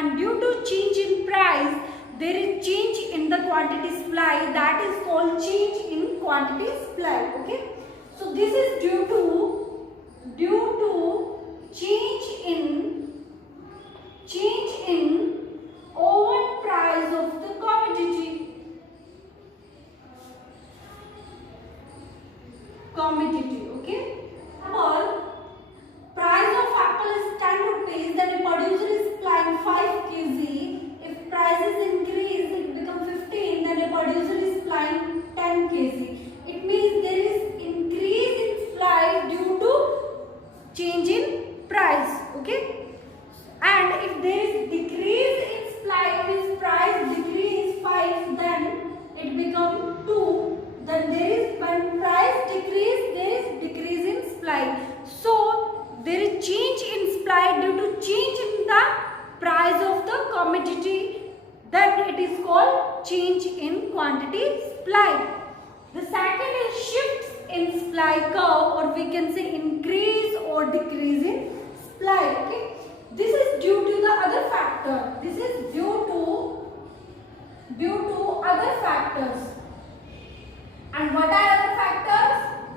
and due to change in price there is change in the quantity supply, that is called change in quantity supply. Okay, so this is due to change in own price of the commodity. Okay, or price of apple is 10 rupees, then a producer is supplying 5 kg. If prices increase, it becomes 15, then a producer is supplying 10 kg. It means there is increase in supply due to change in price. Okay, and if there is decrease in supply, means price decrease 5, then it becomes 2. Then there is, when price decrease, there is decrease in supply. So there is change in supply due to change in the price of the commodity, then it is called change in quantity supply. The second is shifts in supply curve, or we can say increase or decrease in supply. Okay, this is due to the other factor. This is due to other factors. And what are other factors?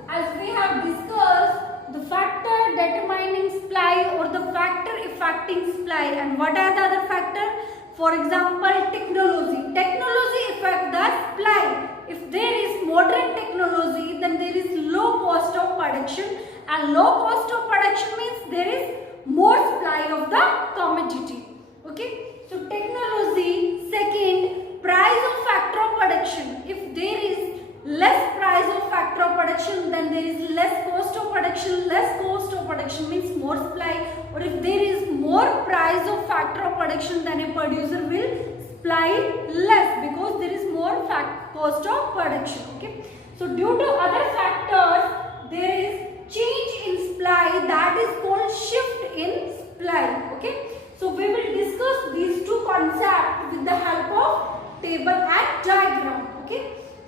As we have discussed, the factor determining supply or the factor affecting supply. And what are the other factors? For example, technology. Technology affects the supply. If there is modern technology, then there is low cost of production, and low cost of production means there is more supply of the commodity. Okay, so technology. Second, price of factor of production. If there is less price of factor of production, then there is less cost of production. Less cost of production means more supply. Or if there is more price of factor of production, then a producer will supply less because there is more cost of production. Okay, so due to other factors, there is change in supply, that is called shift in supply. Okay, so we will discuss these two concepts with the help of table and diagram. Okay,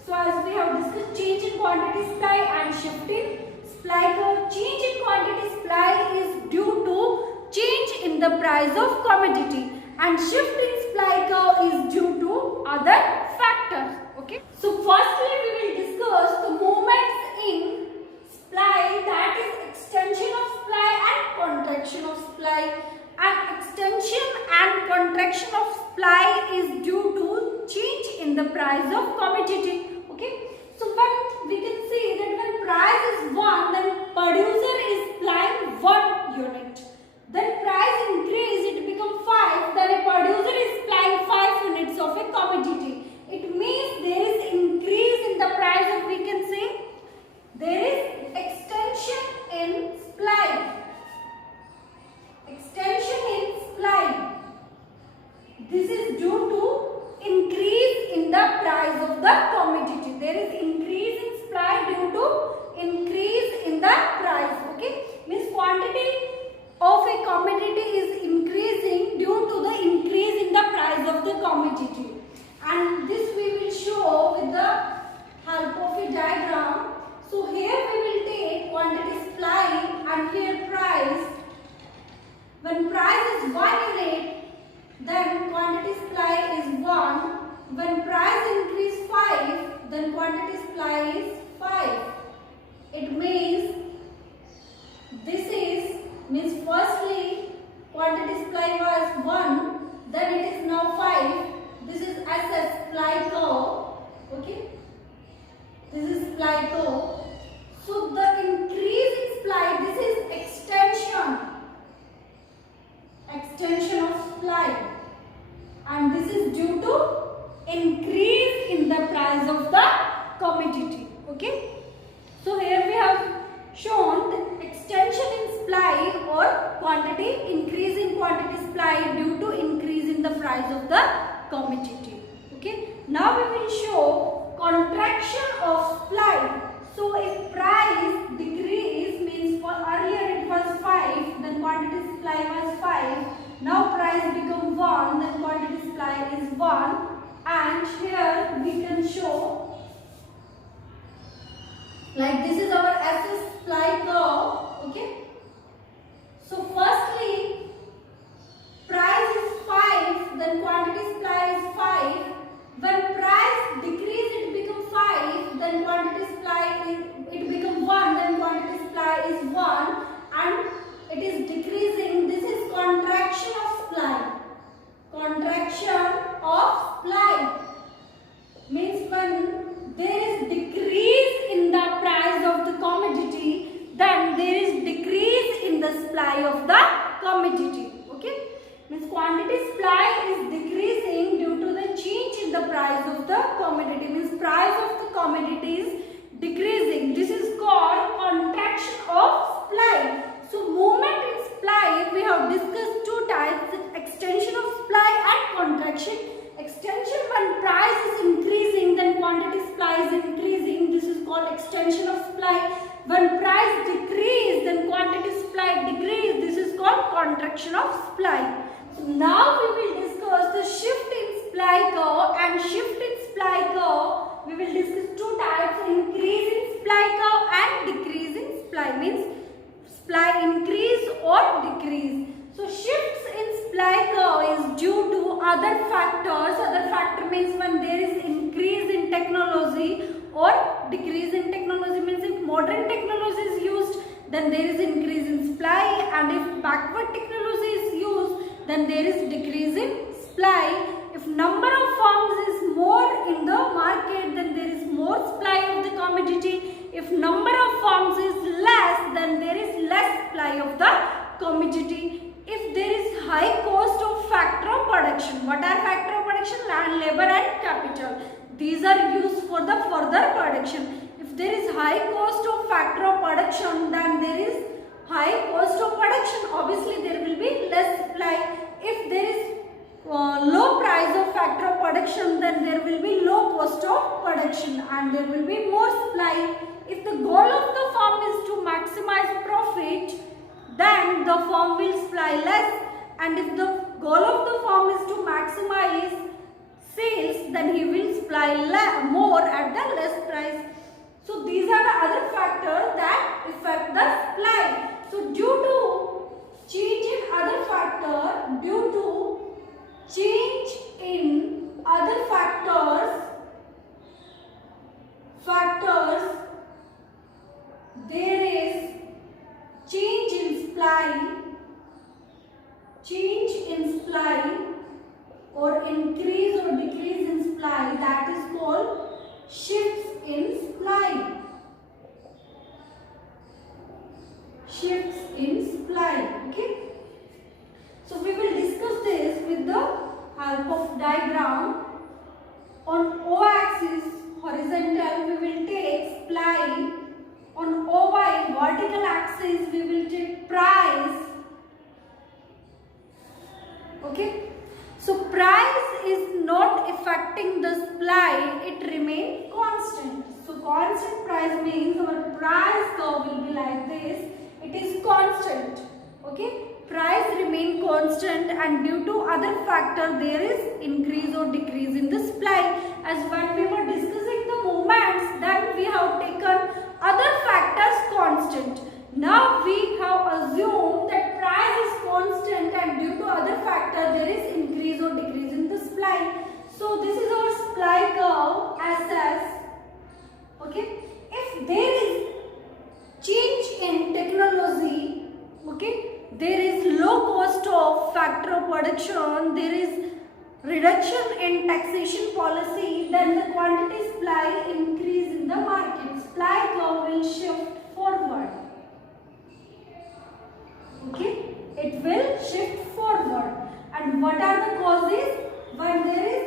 so as we have discussed change in quantity supply and shift in supply curve, change in quantity supply is due to change in the price of commodity, and shift in supply curve is due to other factors. Okay, so firstly we will discuss the movements in supply, that is extension of supply and contraction of supply. And extension and contraction of supply is due to change in the price of commodity. Okay, so when we can see that when price is 1, then producer is supplying 1 unit. Then price increase, it become 5, then a producer is supplying 5 units of a commodity. It means there is increase in the price of, we can say, there is extension in supply. Extension in supply. This is due to increase in the price of the commodity. There is increase in supply due to increase in the price. Okay, means quantity of a commodity is increasing due to the increase in the price of the commodity. And this we will show with the help of a diagram. So here we will take quantity supply and here price. When price is 1 unit, then quantity supply is 1. When price increase 5, then quantity supply is 5. It means this is, means firstly quantity supply was 1, then it is now 5. This is SS supply curve. Okay, this is supply curve. So the increase in supply, this is extension of supply, and this is due to increase in the price of the commodity. Okay, so here we have shown the extension in supply or quantity, increase in quantity supply due to increase in the price of the commodity. Okay, now we will show contraction of supply. So if price decrease, means for earlier it was 5, then quantity supply was 5. Now price become 1, then quantity supply is 1. And here we can show, like this is our SS supply curve. Okay, so firstly price is 5 quantity supply is decreasing due to the change in the price of the commodity, means price of the commodity is decreasing. This is called contraction of supply. So movement in supply, we have discussed two types, extension of supply and contraction. Extension, when price is increasing, then quantity supply is increasing. This is called extension of supply. When price decrease, then quantity supply decrease. This is called contraction of supply. So now we will discuss the shift in supply curve and shift in supply curve. We will discuss two types, increase in supply curve and decrease in supply, means supply increase or decrease. So shifts in supply curve is due to other factors. Other factor means when there is increase in technology or decrease in technology, means if modern technology is used, then there is increase in supply, and if backward technology is used, then there is decrease in supply. If number of firms is more in the market, then there is more supply of the commodity. If number of firms is less, then there is less supply of the commodity. If there is high cost of factor of production, what are factor of production? Land, labor and capital. These are used for the further production. If there is high cost of factor of production, then there is high cost of production. Obviously, there will be less supply. If there is low price of factor of production, then there will be low cost of production and there will be more supply. If the goal of the firm is to maximize profit, then the firm will supply less, and if the goal of the firm is to maximize sales, then he will supply more at the less price. So these are the other factors that affect the supply. So due to change in other factor, due to change in other factors, there is change in supply or increase or decrease in supply, that is called shifts in supply. Shifts in supply. Okay. So we will discuss this with the help of diagram. On O-axis horizontal we will take supply. On OY vertical axis we will take price. Okay. So price is not affecting the supply, it remains constant. So constant price means our price curve will be like this. It is constant. Okay. Price remain constant, and due to other factor there is increase or decrease in the supply. As when we were discussing the movements, then we have taken other factors constant. Now we have assumed that price is constant and due to other factor there is increase or decrease in the supply. So this is our supply curve SS. Okay. If there is change in technology, okay, there is low cost of factor of production, there is reduction in taxation policy, then the quantity supply increase in the market. Supply curve will shift forward. Okay, it will shift forward. And what are the causes? When there is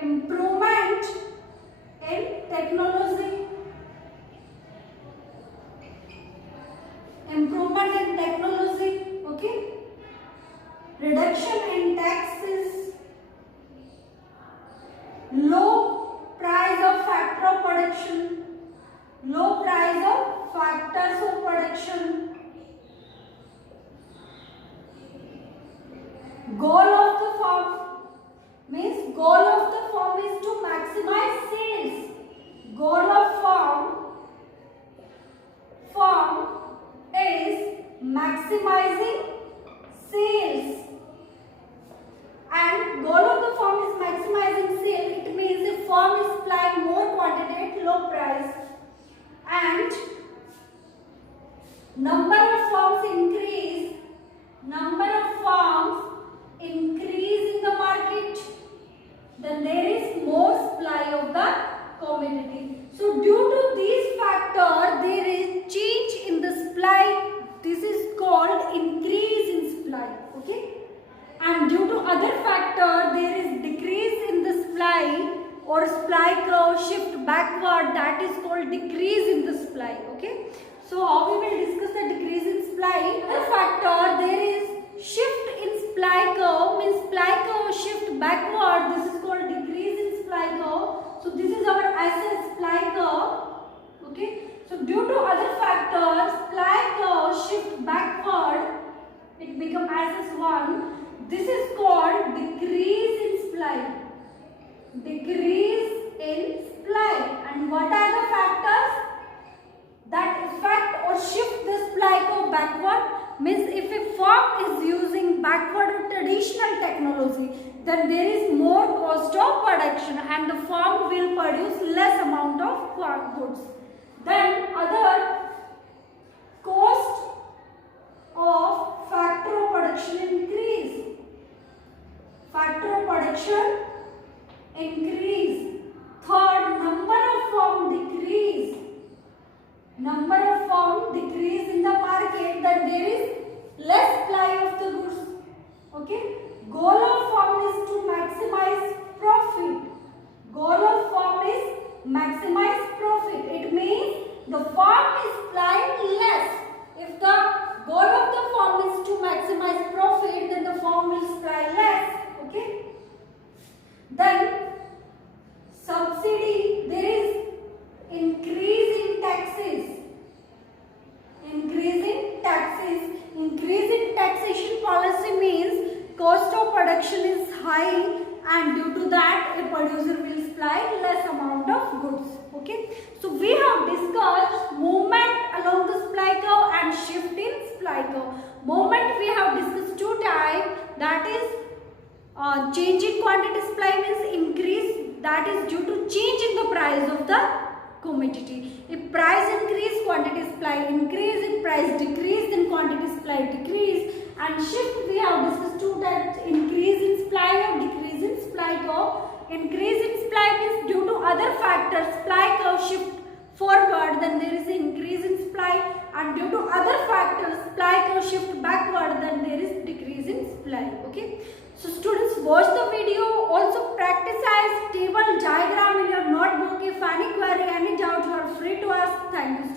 improvement in technology, okay, reduction in taxes, low price of factor of production, low price of factors of production, goal of the firm means goal of the firm is to maximize sales. Goal of firm is maximizing sales, and goal of the firm is maximizing sales. It means the firm is supplying more quantity at low price, and number of firms increase. Number of firms increase in the market, then there is more supply of the commodity. So due to these factors, there is change in the supply. This is called increase in supply. Okay. and due to other factor there is decrease in the supply or supply curve shift backward, that is called decrease in the supply. Okay, so how we will discuss the decrease in supply? Other factor, there is shift in supply curve, means supply curve shift backward, this is called decrease in supply curve. So this is our SS supply curve. Okay, so due to other factors supply curve shift backward, it become SS1, this is called decrease in supply. Decrease in supply. And what are the factors that affect or shift the supply curve backward? Means if a firm is using backward or traditional technology, then there is more cost of production and the firm will produce less amount of goods. Then other cost of factor of production increase. Factor of production increase. Third, number of firm decrease. Number of firm decrease in the market, then there is less supply of the goods. Okay, goal of firm is to maximize profit. Goal of firm is maximize profit. It means the firm is supplying less. If the goal of the firm is to maximize profit, then the firm will supply less. Okay, then subsidy, there is increase in taxes. Increase in taxes. Increase in taxation policy means cost of production is high and due to that a producer will supply less amount of goods. Okay, so we have discussed movement along the supply curve and shift in supply curve. Movement we have discussed two types, that is change in quantity supply means increase, that is due to change in the price of the commodity. If price increase, quantity supply increase. If price decrease, then quantity supply decrease. And shift we have discussed two types, increase in supply or decrease in supply curve. Increase in supply means due to other factors supply curve shift forward, then there is increase in supply, and due to other factors supply curve shift backward, then there is decrease in supply. Okay, so students, watch the video, also practice table diagram in your notebook. If any query, any doubt, you are free to ask. Thank you, students.